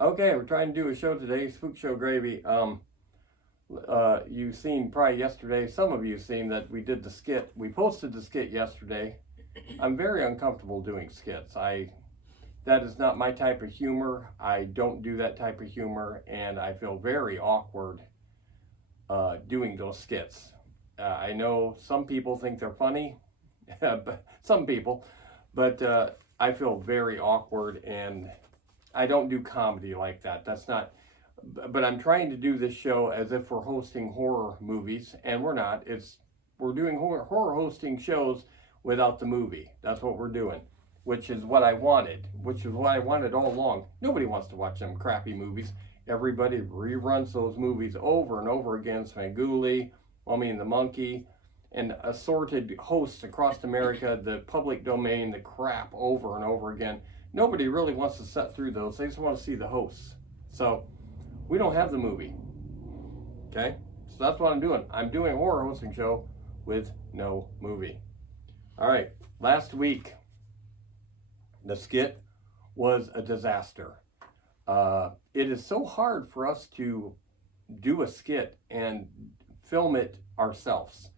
Okay, we're trying to do a show today, Spook Show Gravy. You've seen probably yesterday, some of you have seen that we did the skit. We posted the skit yesterday. I'm very uncomfortable doing skits. That is not my type of humor. I don't do that type of humor, and I feel very awkward doing those skits. I know some people think they're funny, some people, but I feel very awkward, and I don't do comedy like that. That's not, but I'm trying to do this show as if we're hosting horror movies, and we're not. We're doing horror hosting shows without the movie. That's what we're doing, which is what I wanted, all along. Nobody wants to watch them crappy movies. Everybody reruns those movies over and over again. Svengoolie, The Monkey, and assorted hosts across America, the public domain, the crap over and over again. Nobody really wants to sit through those. They just want to see the hosts. So we don't have the movie. Okay? So that's what I'm doing. I'm doing a horror hosting show with no movie. All right. Last week, the skit was a disaster. It is so hard for us to do a skit and film it ourselves.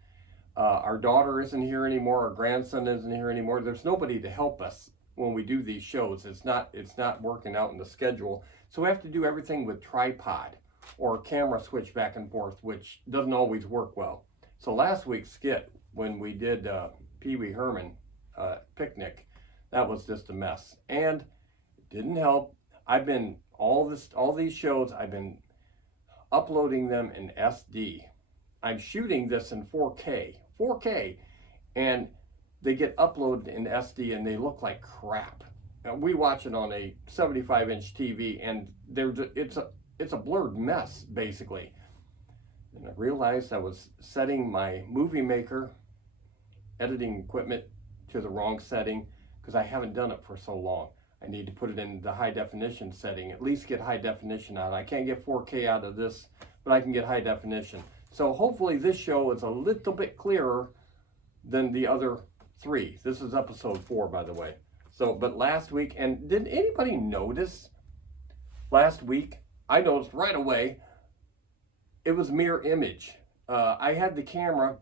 Our daughter isn't here anymore. Our grandson isn't here anymore. There's nobody to help us when we do these shows. It's not working out in the schedule. So we have to do everything with tripod or camera switch back and forth, which doesn't always work well. So last week's skit, when we did Pee Wee Herman picnic, that was just a mess, and it didn't help. I've been all these shows, I've been uploading them in SD. I'm shooting this in 4K, and they get uploaded in SD and they look like crap. Now, we watch it on a 75-inch TV, and it's a blurred mess basically. And I realized I was setting my movie maker editing equipment to the wrong setting because I haven't done it for so long. I need to put it in the high definition setting, at least get high definition out. I can't get 4K out of this, but I can get high definition. So hopefully this show is a little bit clearer than the other 3. This is episode 4, by the way. So, but last week, and did anybody notice last week? I noticed right away, it was mirror image. I had the camera,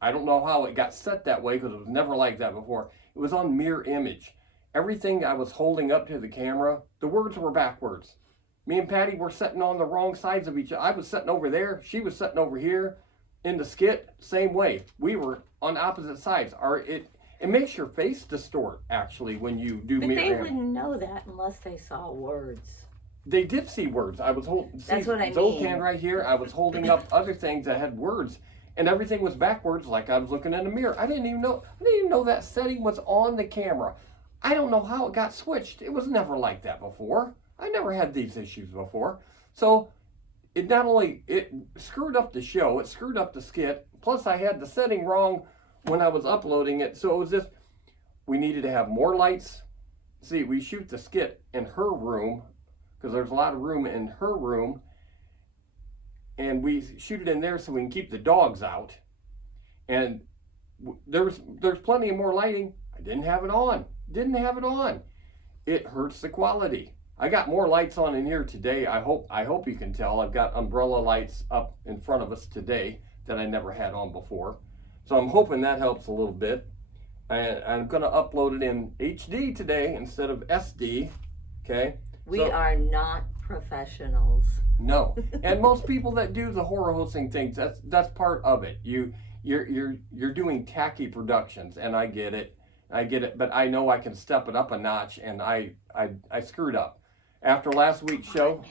I don't know how it got set that way because it was never like that before. It was on mirror image. Everything I was holding up to the camera, the words were backwards. Me and Patty were sitting on the wrong sides of each other. I was sitting over there, she was sitting over here. In the skit, same way. We were on opposite sides. It makes your face distort, actually, when you do mirror image. But they wouldn't know that unless they saw words. They did see words. I was holding, That's what I mean. Zoltan right here, I was holding up other things that had words, and everything was backwards like I was looking in the mirror. I didn't even know that setting was on the camera. I don't know how it got switched. It was never like that before. I never had these issues before. So it screwed up the show, it screwed up the skit, plus I had the setting wrong when I was uploading it. So it was just, we needed to have more lights. See, we shoot the skit in her room, because there's a lot of room in her room, and we shoot it in there so we can keep the dogs out. And there's plenty of more lighting. I didn't have it on. It hurts the quality. I got more lights on in here today. I hope you can tell. I've got umbrella lights up in front of us today that I never had on before. So I'm hoping that helps a little bit. And I'm going to upload it in HD today instead of SD. Okay? We are not professionals. No. And most people that do the horror hosting things, that's part of it. You're doing tacky productions, and I get it, but I know I can step it up a notch, and I screwed up. After last week's show,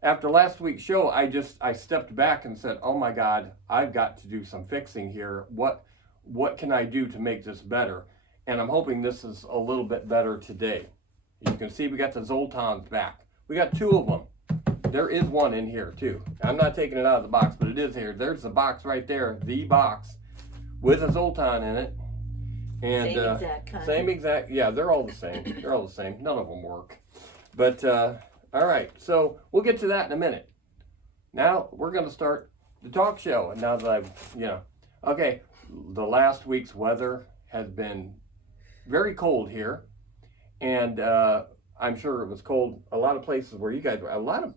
I stepped back and said, "Oh my God, I've got to do some fixing here. What can I do to make this better?" And I'm hoping this is a little bit better today. You can see we got the Zoltans back. We got 2 of them. There is one in here too. I'm not taking it out of the box, but it is here. There's the box right there, the box with a Zoltan in it. And same exact, yeah, they're all the same. They're all the same. None of them work. But all right, so we'll get to that in a minute. Now we're going to start the talk show. And now that okay, the last week's weather has been very cold here, and I'm sure it was cold. A lot of places where you guys, a lot of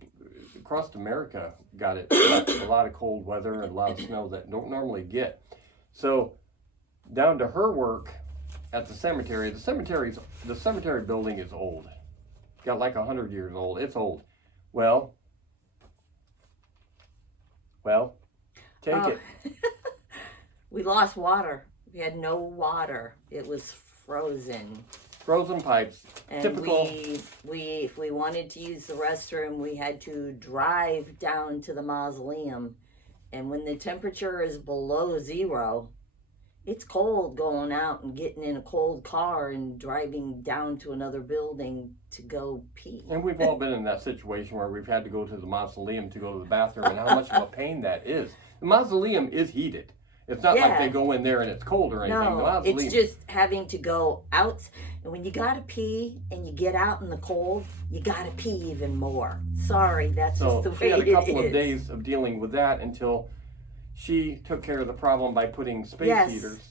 across America got it. A lot of cold weather and a lot of snow that don't normally get. So down to her work at the cemetery. The cemetery building is old. Got like 100 years old. It's old. Well, take it. We lost water. We had no water. It was frozen. Frozen pipes. And Typical. if we wanted to use the restroom, we had to drive down to the mausoleum. And when the temperature is below 0, it's cold going out and getting in a cold car and driving down to another building to go pee. And we've all been in that situation where we've had to go to the mausoleum to go to the bathroom, and how much of a pain that is. The mausoleum is heated. It's not like they go in there and it's cold or anything. No, it's just having to go out. And when you gotta pee and you get out in the cold, you gotta pee even more. Sorry, that's just the way it is. So she had a couple of days of dealing with that until she took care of the problem by putting space heaters.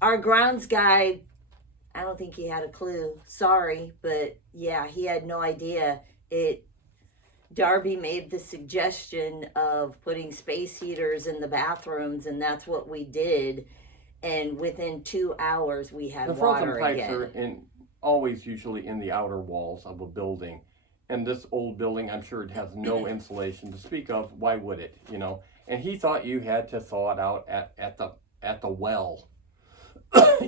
Our grounds guy, I don't think he had a clue. Sorry, but yeah, he had no idea. Darby made the suggestion of putting space heaters in the bathrooms, and that's what we did. And within 2 hours, we had water again. The frozen pipes are always usually in the outer walls of a building. And this old building, I'm sure it has no insulation to speak of. Why would it? You know. And he thought you had to thaw it out at the well.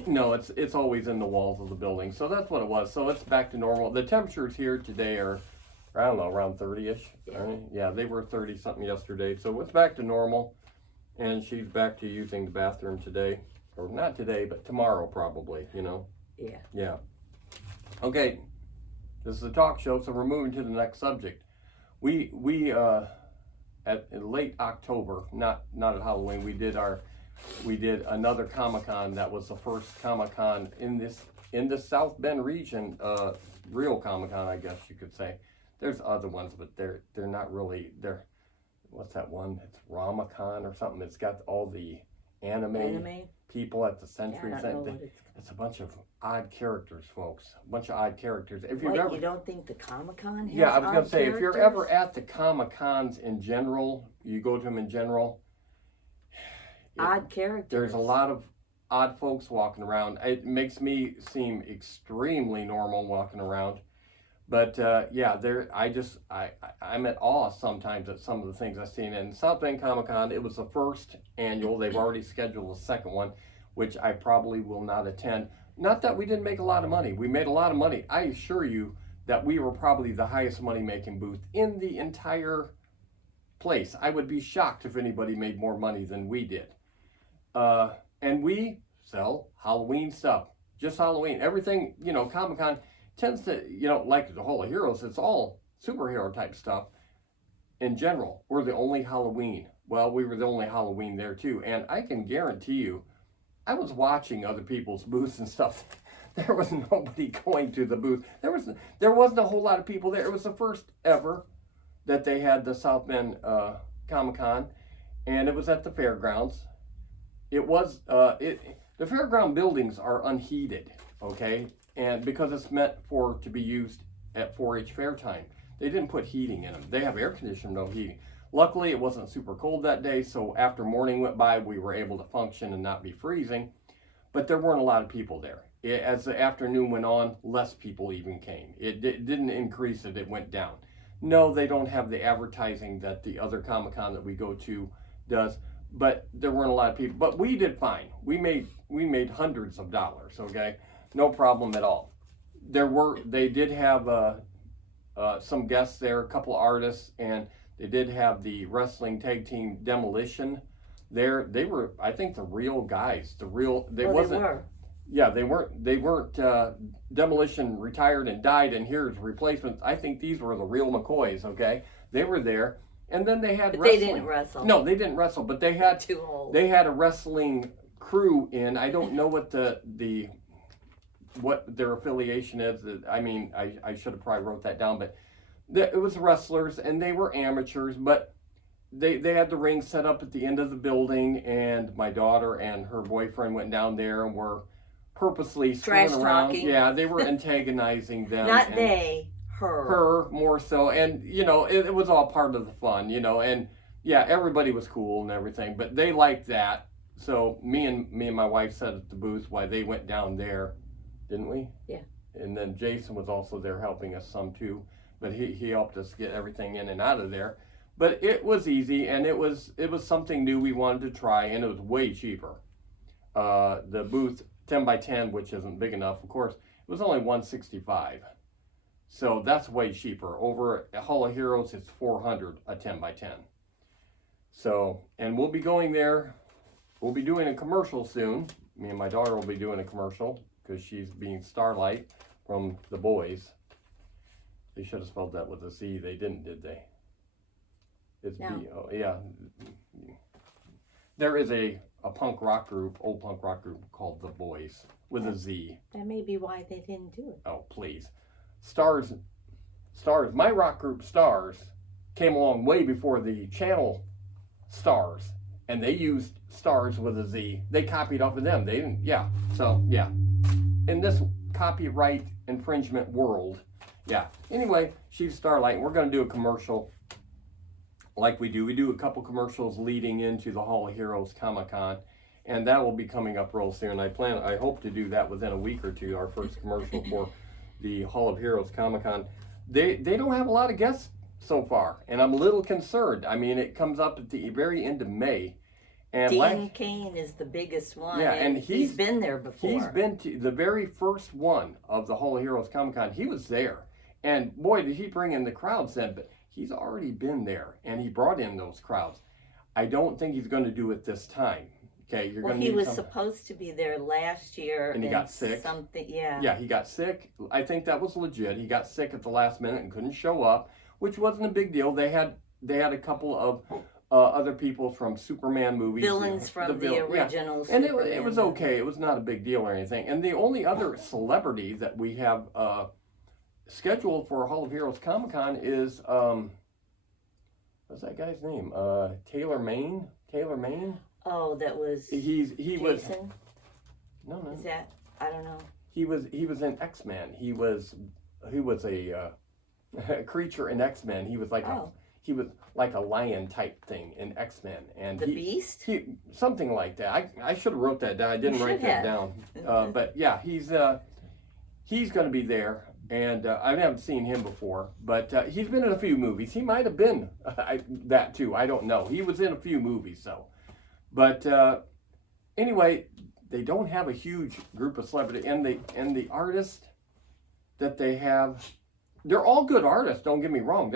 No, it's always in the walls of the building. So that's what it was. So it's back to normal. The temperatures here today are, I don't know, around 30-ish. Yeah, they were 30-something yesterday. So it's back to normal. And she's back to using the bathroom today. Or not today, but tomorrow probably, you know. Yeah. Yeah. Okay. This is a talk show, so we're moving to the next subject. We in late October, not at Halloween, we did another Comic-Con that was the first Comic-Con in the South Bend region, real Comic-Con, I guess you could say. There's other ones, but they're not really, what's that one? It's Ramacon or something. It's got all the anime people at the Century Center. It's a bunch of odd characters, folks. A bunch of odd characters. If you've ever, you don't think the Comic-Con has I was going to say, characters? if you're ever at the Comic-Cons in general, you go to them in general, odd characters. There's a lot of odd folks walking around. It makes me seem extremely normal walking around. But I'm at awe sometimes at some of the things I've seen. And South Bend Comic-Con, it was the first annual. They've already scheduled a second one, which I probably will not attend. Not that we didn't make a lot of money. We made a lot of money. I assure you that we were probably the highest money-making booth in the entire place. I would be shocked if anybody made more money than we did. And we sell Halloween stuff. Just Halloween. Everything, Comic-Con tends to, like the Hall of Heroes, it's all superhero type stuff in general. We're the only Halloween. Well, we were the only Halloween there too. And I can guarantee you, I was watching other people's booths and stuff. There was nobody going to the booth. There wasn't a whole lot of people there. It was the first ever that they had the South Bend Comic-Con, and it was at the fairgrounds. It was the fairground buildings are unheated, okay, and because it's meant to be used at 4-H fair time. They didn't put heating in them. They have air conditioning, no heating. Luckily, it wasn't super cold that day, so after morning went by, we were able to function and not be freezing. But there weren't a lot of people there. As the afternoon went on, less people even came. It didn't increase it went down. No, they don't have the advertising that the other Comic-Con that we go to does, but there weren't a lot of people. But we did fine. We made hundreds of dollars, okay? No problem at all. They did have some guests there, a couple artists, and they did have the wrestling tag team Demolition there. They were, I think, the real guys. They were. Yeah, they weren't Demolition retired and died and here's replacements. I think these were the real McCoys, okay? They were there. And then they had wrestling. They didn't wrestle. No, they didn't wrestle, but they had too old. They had a wrestling crew in. I don't know what what their affiliation is. I mean, I should have probably wrote that down, but it was wrestlers and they were amateurs, but they had the ring set up at the end of the building, and my daughter and her boyfriend went down there and were purposely screwing around. Talking. Yeah, they were antagonizing them. her more so, and you know, it was all part of the fun, you know, and yeah, everybody was cool and everything, but they liked that. So me and my wife sat at the booth while they went down there, didn't we? Yeah. And then Jason was also there helping us some too, but he helped us get everything in and out of there. But it was easy, and it was something new we wanted to try, and it was way cheaper. The booth 10 by 10, which isn't big enough, of course, it was only $165. So that's way cheaper. Over at Hall of Heroes, it's $400 a 10 by 10. So, and we'll be going there. We'll be doing a commercial soon. Me and my daughter will be doing a commercial because she's being Starlight from The Boys. They should have spelled that with a Z. They didn't, did they? It's No. B. Oh, yeah. There is a punk rock group, old punk rock group called The Boys with a Z. That may be why they didn't do it. Oh, please. Stars. My rock group Stars came along way before the channel Stars, and they used Stars with a Z. They copied off of them. They didn't, yeah. So, yeah. In this copyright infringement world, yeah. Anyway, she's Starlight, and we're going to do a commercial like we do. We do a couple commercials leading into the Hall of Heroes Comic-Con, and that will be coming up real soon. I hope to do that within a week or two, our first commercial for the Hall of Heroes Comic-Con. They don't have a lot of guests so far, and I'm a little concerned. I mean, it comes up at the very end of May. And Dean Cain is the biggest one. Yeah, and he's been there before. He's been to the very first one of the Hall of Heroes Comic-Con. He was there. And boy, did he bring in the crowds then, but he's already been there, and he brought in those crowds. I don't think he's going to do it this time. Okay, you're going to he was supposed to be there last year, and he got sick. Yeah, he got sick. I think that was legit. He got sick at the last minute and couldn't show up, which wasn't a big deal. They had a couple of other people from Superman movies, villains from the original. Yeah. And it was okay. It was not a big deal or anything. And the only other celebrity that we have scheduled for Hall of Heroes Comic-Con is what's that guy's name? Taylor Maine. Oh, that was he Jason? was no. Is that, I don't know. He was in X-Men. He was a creature in X-Men. He was like a lion type thing in X-Men, and the Beast. Something like that. I should have wrote that down. I didn't write that down. But yeah, he's going to be there. And I haven't seen him before, but he's been in a few movies. He might have been that too. I don't know. He was in a few movies, so. But anyway, they don't have a huge group of celebrities, and the artists that they have, they're all good artists. Don't get me wrong.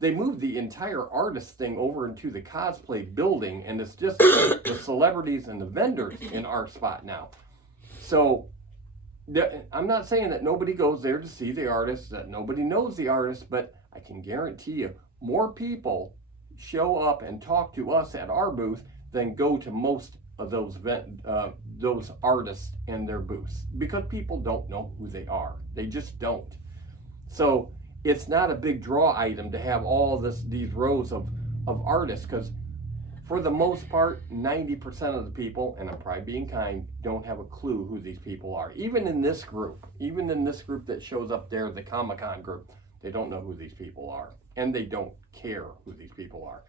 They moved the entire artist thing over into the cosplay building, and it's just the celebrities and the vendors in our spot now. So. I'm not saying that nobody goes there to see the artist, that nobody knows the artist, but I can guarantee you more people show up and talk to us at our booth than go to most of those artists and their booths, because people don't know who they are. They just don't. So it's not a big draw item to have all these rows of artists, because for the most part, 90% of the people, and I'm probably being kind, don't have a clue who these people are. Even in this group that shows up there, the Comic-Con group, they don't know who these people are. And they don't care who these people are.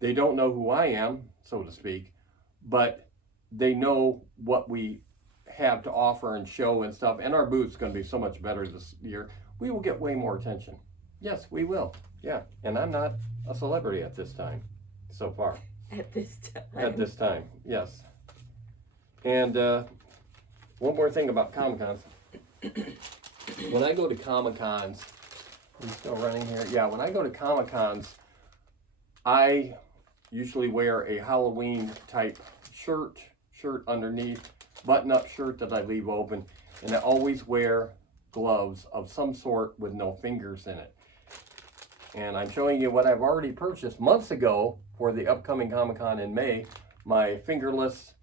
They don't know who I am, so to speak, but they know what we have to offer and show and stuff. And our booth's going to be so much better this year. We will get way more attention. Yes, we will. Yeah, and I'm not a celebrity at this time, so far. At this time, yes. And one more thing about Comic-Cons. When I go to Comic-Cons, are we still running here? Yeah, when I go to Comic-Cons, I usually wear a Halloween type shirt underneath, button-up shirt that I leave open, and I always wear gloves of some sort with no fingers in it. And I'm showing you what I've already purchased months ago for the upcoming Comic-Con in May. My fingerless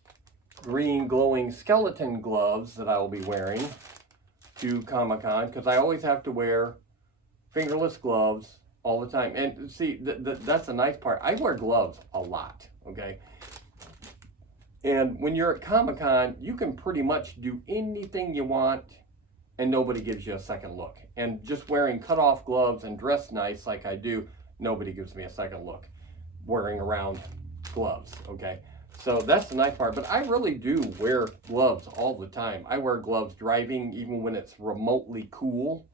green glowing skeleton gloves that I will be wearing to Comic-Con, because I always have to wear fingerless gloves all the time. And see, that's the nice part. I wear gloves a lot, okay? And when you're at Comic-Con, you can pretty much do anything you want and nobody gives you a second look. And just wearing cut-off gloves and dressed nice like I do, nobody gives me a second look wearing around gloves, okay? So that's the nice part, but I really do wear gloves all the time. I wear gloves driving even when it's remotely cool.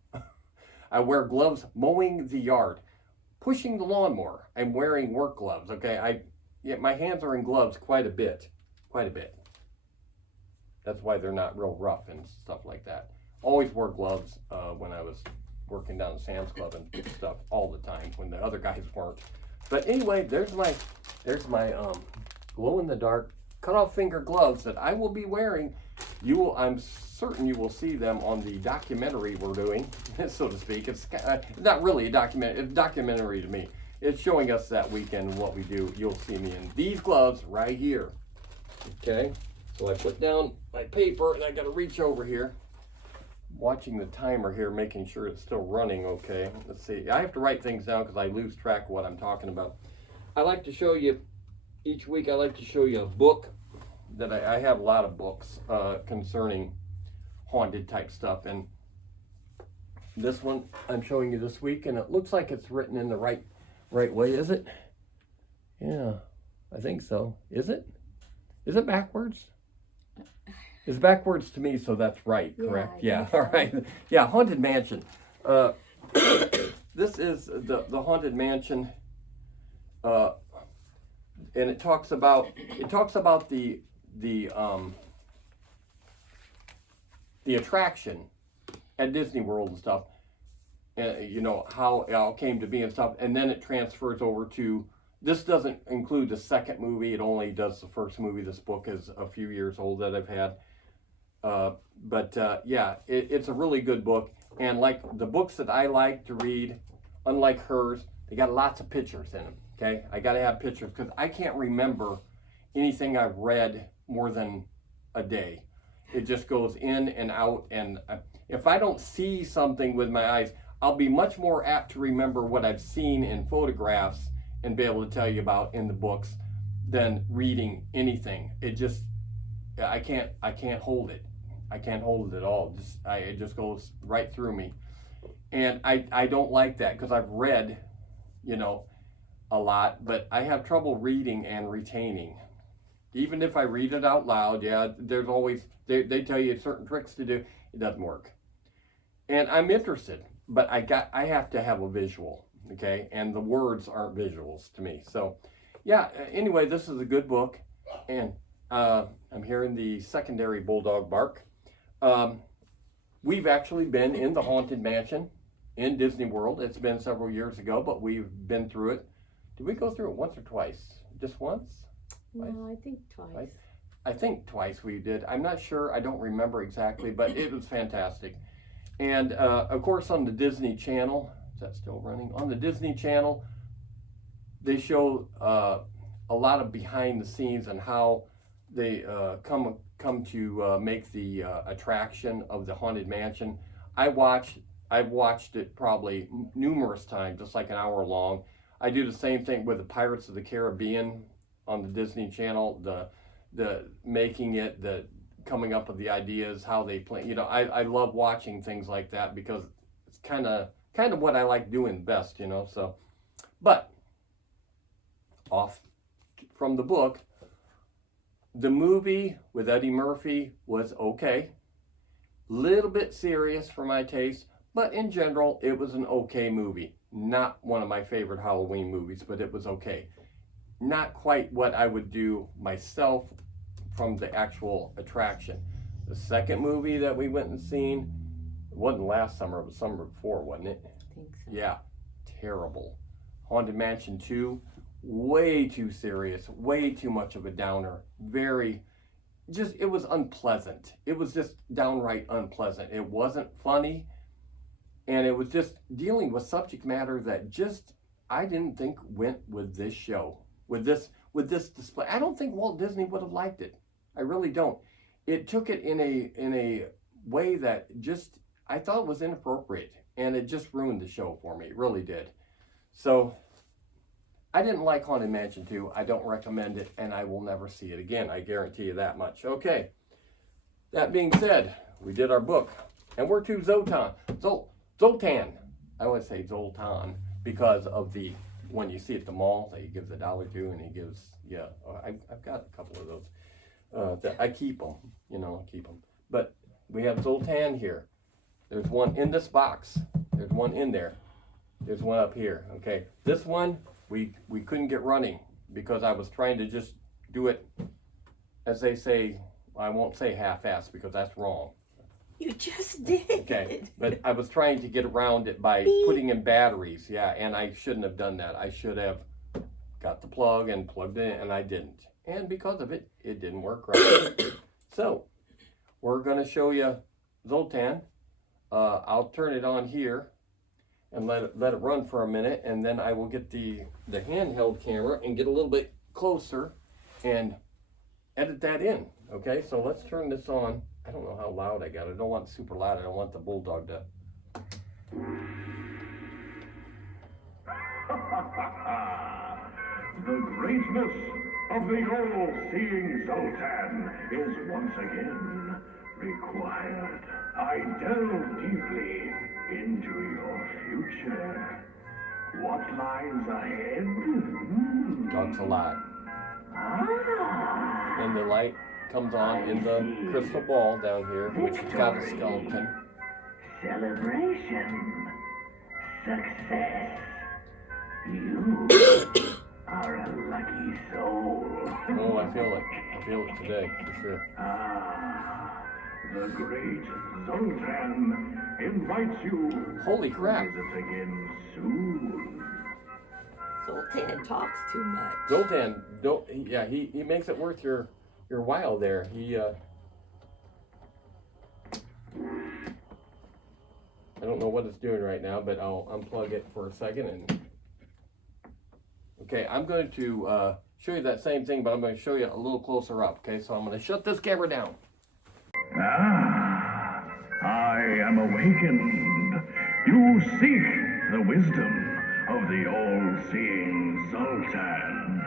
I wear gloves mowing the yard, pushing the lawnmower. I'm wearing work gloves, okay? My hands are in gloves quite a bit. That's why they're not real rough and stuff like that. Always wore gloves when I was working down at Sam's Club and stuff all the time when the other guys weren't. But anyway, there's my glow-in-the-dark cut-off finger gloves that I will be wearing. I'm certain you will see them on the documentary we're doing, so to speak. It's not really a documentary. It's documentary to me. It's showing us that weekend what we do. You'll see me in these gloves right here. Okay, so I put down my paper and I got to reach over here. Watching the timer here, making sure it's still running okay. Let's see. I have to write things down because I lose track of what I'm talking about. I like to show you, each week I like to show you a book that I have a lot of books concerning haunted type stuff. And this one I'm showing you this week, and it looks like it's written in the right way. Is it? Yeah, I think so. Is it? Is it backwards? It's backwards to me, so that's right, correct? Yeah, all right. Yeah, Haunted Mansion. This is the Haunted Mansion, and it talks about the attraction at Disney World and stuff. You know how it all came to be and stuff, and then it transfers over to. This doesn't include the second movie. It only does the first movie. This book is a few years old that I've had. Yeah, it's a really good book. And like the books that I like to read, unlike hers, they got lots of pictures in them, okay? I got to have pictures because I can't remember anything I've read more than a day. It just goes in and out. And if I don't see something with my eyes, I'll be much more apt to remember what I've seen in photographs and be able to tell you about in the books than reading anything. It just, I can't hold it. I can't hold it at all. It just goes right through me. And I don't like that because I've read, you know, a lot, but I have trouble reading and retaining. Even if I read it out loud, yeah, there's always, they tell you certain tricks to do. It doesn't work. And I'm interested, but I have to have a visual, okay? And the words aren't visuals to me. So, yeah, anyway, this is a good book. And I'm hearing the secondary bulldog bark. We've actually been in the Haunted Mansion in Disney World. It's been several years ago, but we've been through it. Did we go through it once or twice? Just once? No, I think twice. I think twice we did. I'm not sure. I don't remember exactly, but it was fantastic. And of course on the Disney Channel, is that still running? On the Disney Channel, they show a lot of behind the scenes and how they come to make the attraction of the Haunted Mansion. I've watched it probably numerous times, just like an hour long. I do the same thing with the Pirates of the Caribbean on the Disney Channel, the making it, the coming up with the ideas, how they play. You know, I love watching things like that because it's kind of what I like doing best, you know. So, but off from the book, the movie with Eddie Murphy was okay. Little bit serious for my taste, but in general, it was an okay movie. Not one of my favorite Halloween movies, but it was okay. Not quite what I would do myself from the actual attraction. The second movie that we went and seen, it wasn't last summer, it was summer before, wasn't it? I think so. Yeah, terrible. Haunted Mansion 2, way too serious, way too much of a downer. It was unpleasant. It was just downright unpleasant. It wasn't funny, and it was just dealing with subject matter that just, I didn't think went with this show, with this display. I don't think Walt Disney would have liked it. I really don't. It took it in a way that just, I thought was inappropriate, and it just ruined the show for me. It really did. So, I didn't like Haunted Mansion 2. I don't recommend it, and I will never see it again. I guarantee you that much. Okay. That being said, we did our book. And we're to Zoltan. I always say Zoltan because of the one you see at the mall that he gives $1 to, and he gives, I've got a couple of those. That I keep them, I keep them. But we have Zoltan here. There's one in this box. There's one in there. There's one up here. Okay, this one we couldn't get running because I was trying to just do it, as they say. I won't say half-assed because that's wrong. You just did. Okay, but I was trying to get around it by putting in batteries. Yeah, and I shouldn't have done that. I should have got the plug and plugged it in, and I didn't. And because of it, it didn't work right. So, we're going to show you Zoltan. I'll turn it on here and let it run for a minute, and then I will get the handheld camera and get a little bit closer and edit that in. Okay, so let's turn this on. I don't know how loud I got it. I don't want it super loud. I don't want the bulldog to... The greatness of the all-seeing Zoltan is once again required. I delve deeply into your future. What lies ahead? Talks a lot. Ah. And the light comes on in the crystal ball down here, which has got a skeleton. Celebration. Success. You are a lucky soul. Oh, I feel it. I feel it today, for sure. Ah, the great Zoltan invites you Holy crap. to visit again soon. Zoltan talks too much. Zoltan, he makes it worth your while there. I don't know what it's doing right now, but I'll unplug it for a second. And okay, I'm going to show you that same thing, but I'm going to show you a little closer up. Okay, so I'm going to shut this camera down. Ah, I am awakened. You seek the wisdom of the all-seeing Zoltan.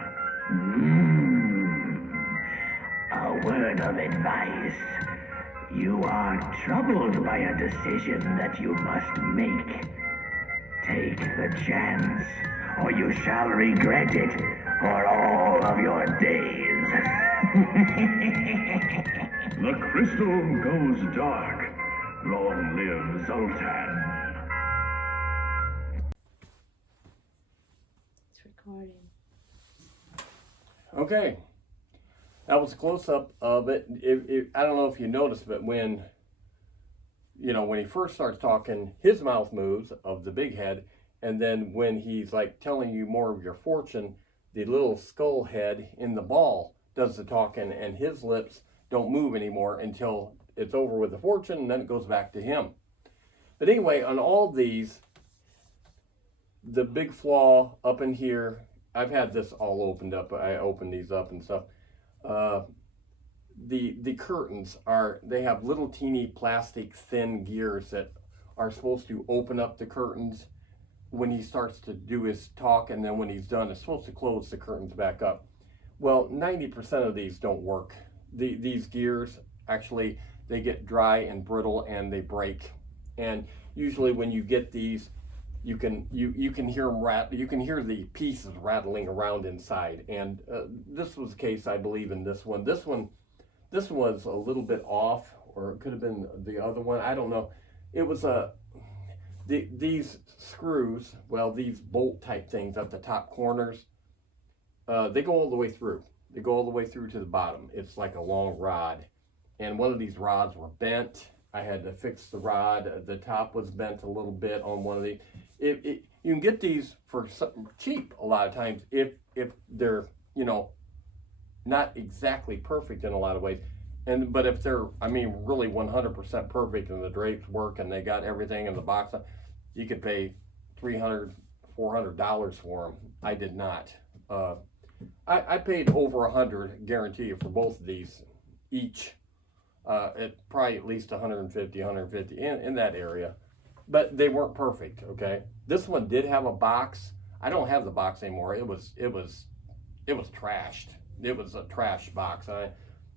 A word of advice. You are troubled by a decision that you must make. Take the chance, or you shall regret it for all of your days. The crystal goes dark. Long live Zoltan. It's recording. Okay, that was a close-up of it. I don't know if you noticed, but when he first starts talking, his mouth moves of the big head, and then when he's like telling you more of your fortune, the little skull head in the ball does the talking, and his lips don't move anymore until it's over with the fortune, and then it goes back to him. But anyway, on all these, the big flaw up in here, I've had this all opened up. I opened these up and stuff. The curtains they have little teeny plastic thin gears that are supposed to open up the curtains when he starts to do his talk, and then when he's done, it's supposed to close the curtains back up. Well, 90% of these don't work. These gears, actually, they get dry and brittle and they break. And usually when you get these, you can hear them you can hear the pieces rattling around inside. And this was the case, I believe, in this one. This one was a little bit off, or it could have been the other one. I don't know. It was these screws, these bolt type things at the top corners, they go all the way through. They go all the way through to the bottom. It's like a long rod. And one of these rods were bent. I had to fix the rod. The top was bent a little bit on one of these. You can get these for cheap a lot of times if they're, not exactly perfect in a lot of ways. But if they're, really 100% perfect and the drapes work and they got everything in the box, you could pay $300, $400 for them. I did not. I paid over $100, guarantee you, for both of these each. Probably at least $150 in that area, but they weren't perfect. Okay, this one did have a box. I don't have the box anymore. It was trashed. It was a trash box.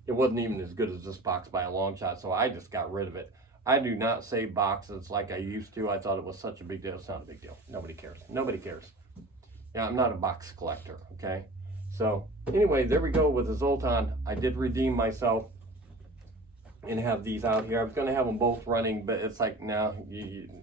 It wasn't even as good as this box by a long shot, so I just got rid of it. I do not save boxes like I used to. I thought it was such a big deal. It's not a big deal. Nobody cares. Nobody cares. Yeah, I'm not a box collector, okay? So, anyway, there we go with the Zoltan. I did redeem myself and have these out here. I was going to have them both running, but it's like, no,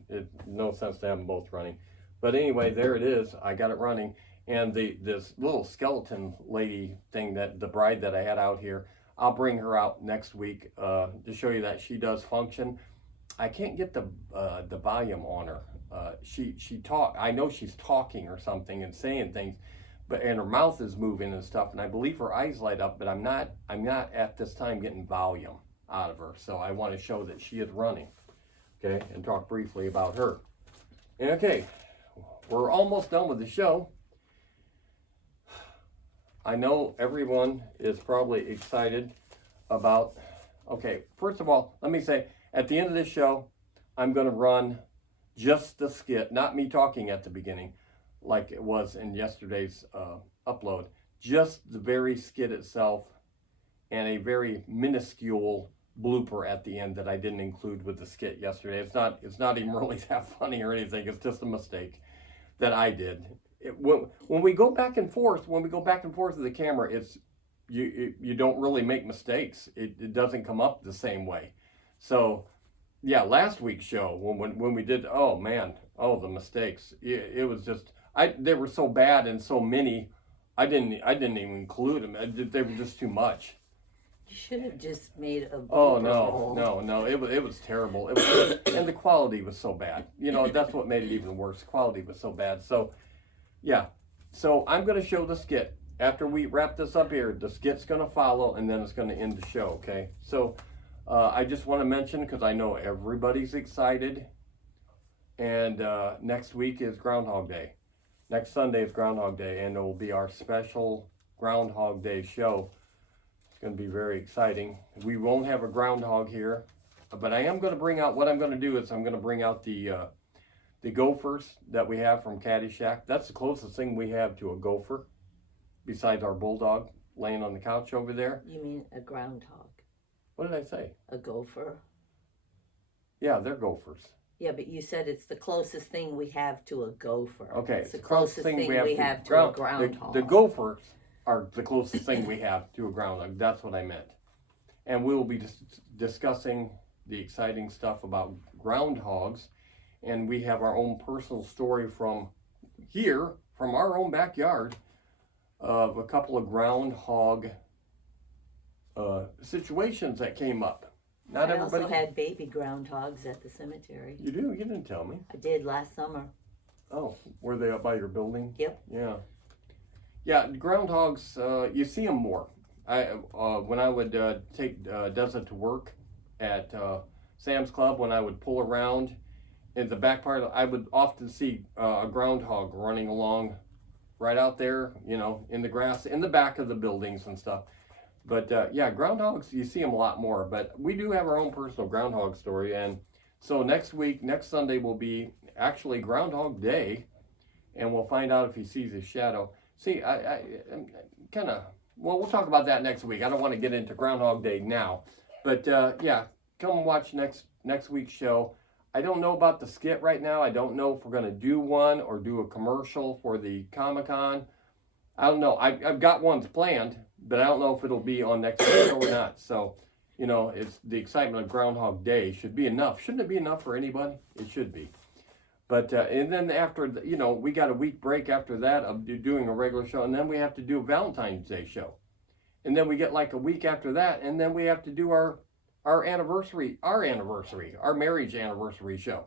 it's no sense to have them both running. But anyway, there it is. I got it running. And this little skeleton lady thing, that the bride that I had out here, I'll bring her out next week to show you that she does function. I can't get the volume on her. She talk. I know she's talking or something and saying things, and her mouth is moving and stuff. And I believe her eyes light up, but I'm not at this time getting volume out of her. So I want to show that she is running, okay, and talk briefly about her. Okay, we're almost done with the show. I know everyone is probably excited about, okay, first of all, let me say, at the end of this show, I'm going to run just the skit, not me talking at the beginning, like it was in yesterday's upload. Just the very skit itself and a very minuscule blooper at the end that I didn't include with the skit yesterday. It's not even really that funny or anything. It's just a mistake that I did. When we go back and forth with the camera, it's you don't really make mistakes. It doesn't come up the same way. So yeah, last week's show when we did, oh man, the mistakes. It was just they were so bad and so many. I didn't even include them. They were just too much. You should have just made a Oh no! It was terrible. It was, and the quality was so bad. You know, that's what made it even worse. The quality was so bad. So yeah, so I'm going to show the skit. After we wrap this up here, the skit's going to follow, and then it's going to end the show, okay? So I just want to mention, because I know everybody's excited, and next week is Groundhog Day. Next Sunday is Groundhog Day, and it will be our special Groundhog Day show. It's going to be very exciting. We won't have a groundhog here, but I am going to bring out, what I'm going to do is I'm going to bring out the gophers that we have from Caddyshack. That's the closest thing we have to a gopher, besides our bulldog laying on the couch over there. You mean a groundhog? What did I say? A gopher? Yeah, they're gophers. Yeah, but you said it's the closest thing we have to a gopher. Okay, it's the closest thing we have to a groundhog. The gophers are the closest thing we have to a groundhog. That's what I meant. And we will be discussing the exciting stuff about groundhogs. And we have our own personal story from here, from our own backyard, of a couple of groundhog situations that came up. Not I everybody also had baby groundhogs at the cemetery. You do? You didn't tell me. I did last summer. Oh, were they up by your building? Yep. Yeah. Yeah, groundhogs, you see them more. When I would take Desert to work at Sam's Club, when I would pull around in the back part, I would often see a groundhog running along right out there, you know, in the grass, in the back of the buildings and stuff. But yeah, groundhogs, you see them a lot more. But we do have our own personal groundhog story. And so next Sunday will be actually Groundhog Day. And we'll find out if he sees his shadow. See, I'm kind of, well, we'll talk about that next week. I don't want to get into Groundhog Day now. But yeah, come and watch next week's show. I don't know about the skit right now. I don't know if we're going to do one or do a commercial for the Comic-Con. I don't know. I've got ones planned, but I don't know if it'll be on next week or not. So, you know, it's the excitement of Groundhog Day should be enough. Shouldn't it be enough for anybody? It should be. But, and then after, you know, we got a week break after that of doing a regular show, and then we have to do a Valentine's Day show. And then we get like a week after that, and then we have to do our marriage anniversary show.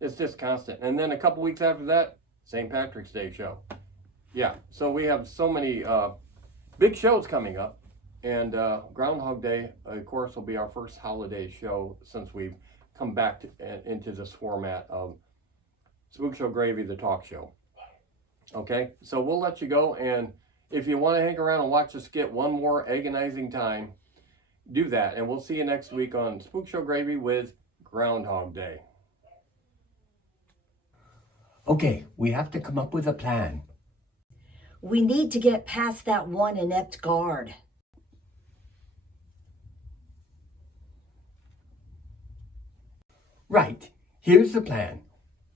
It's just constant. And then a couple weeks after that, St. Patrick's Day show. Yeah, so we have so many big shows coming up. And Groundhog Day, of course, will be our first holiday show since we've come back into this format of SpookShow Gravy, the talk show. Okay, so we'll let you go. And if you want to hang around and watch the skit one more agonizing time, do that, and we'll see you next week on SpookShow Gravy with Groundhog Day. Okay, we have to come up with a plan. We need to get past that one inept guard. Right. Here's the plan.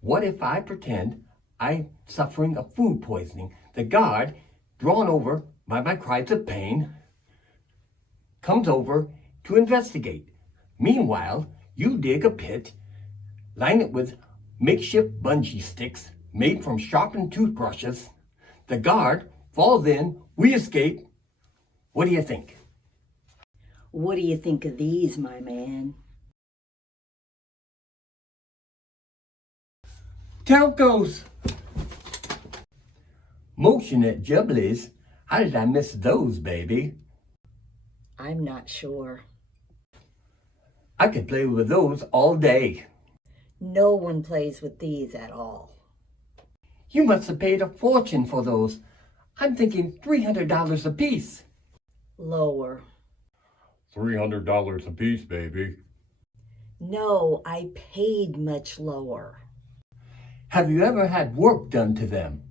What if I pretend I'm suffering of food poisoning? The guard, drawn over by my cries of pain, comes over to investigate. Meanwhile, you dig a pit, line it with makeshift bungee sticks made from sharpened toothbrushes. The guard falls in, we escape. What do you think? What do you think of these, my man? Telcos! Motion at jubblies. How did I miss those, baby? I'm not sure. I could play with those all day. No one plays with these at all. You must have paid a fortune for those. I'm thinking $300 a piece. Lower. $300 a piece, baby. No, I paid much lower. Have you ever had work done to them?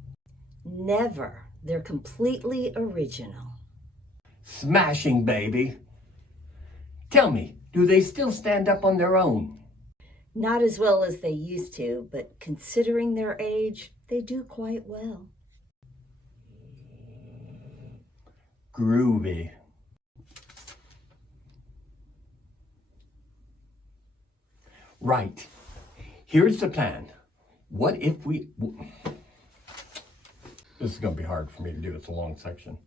Never. They're completely original. Smashing, baby. Tell me, do they still stand up on their own? Not as well as they used to, but considering their age, they do quite well. Groovy. Right. Here's the plan. What if we... This is going to be hard for me to do. It's a long section.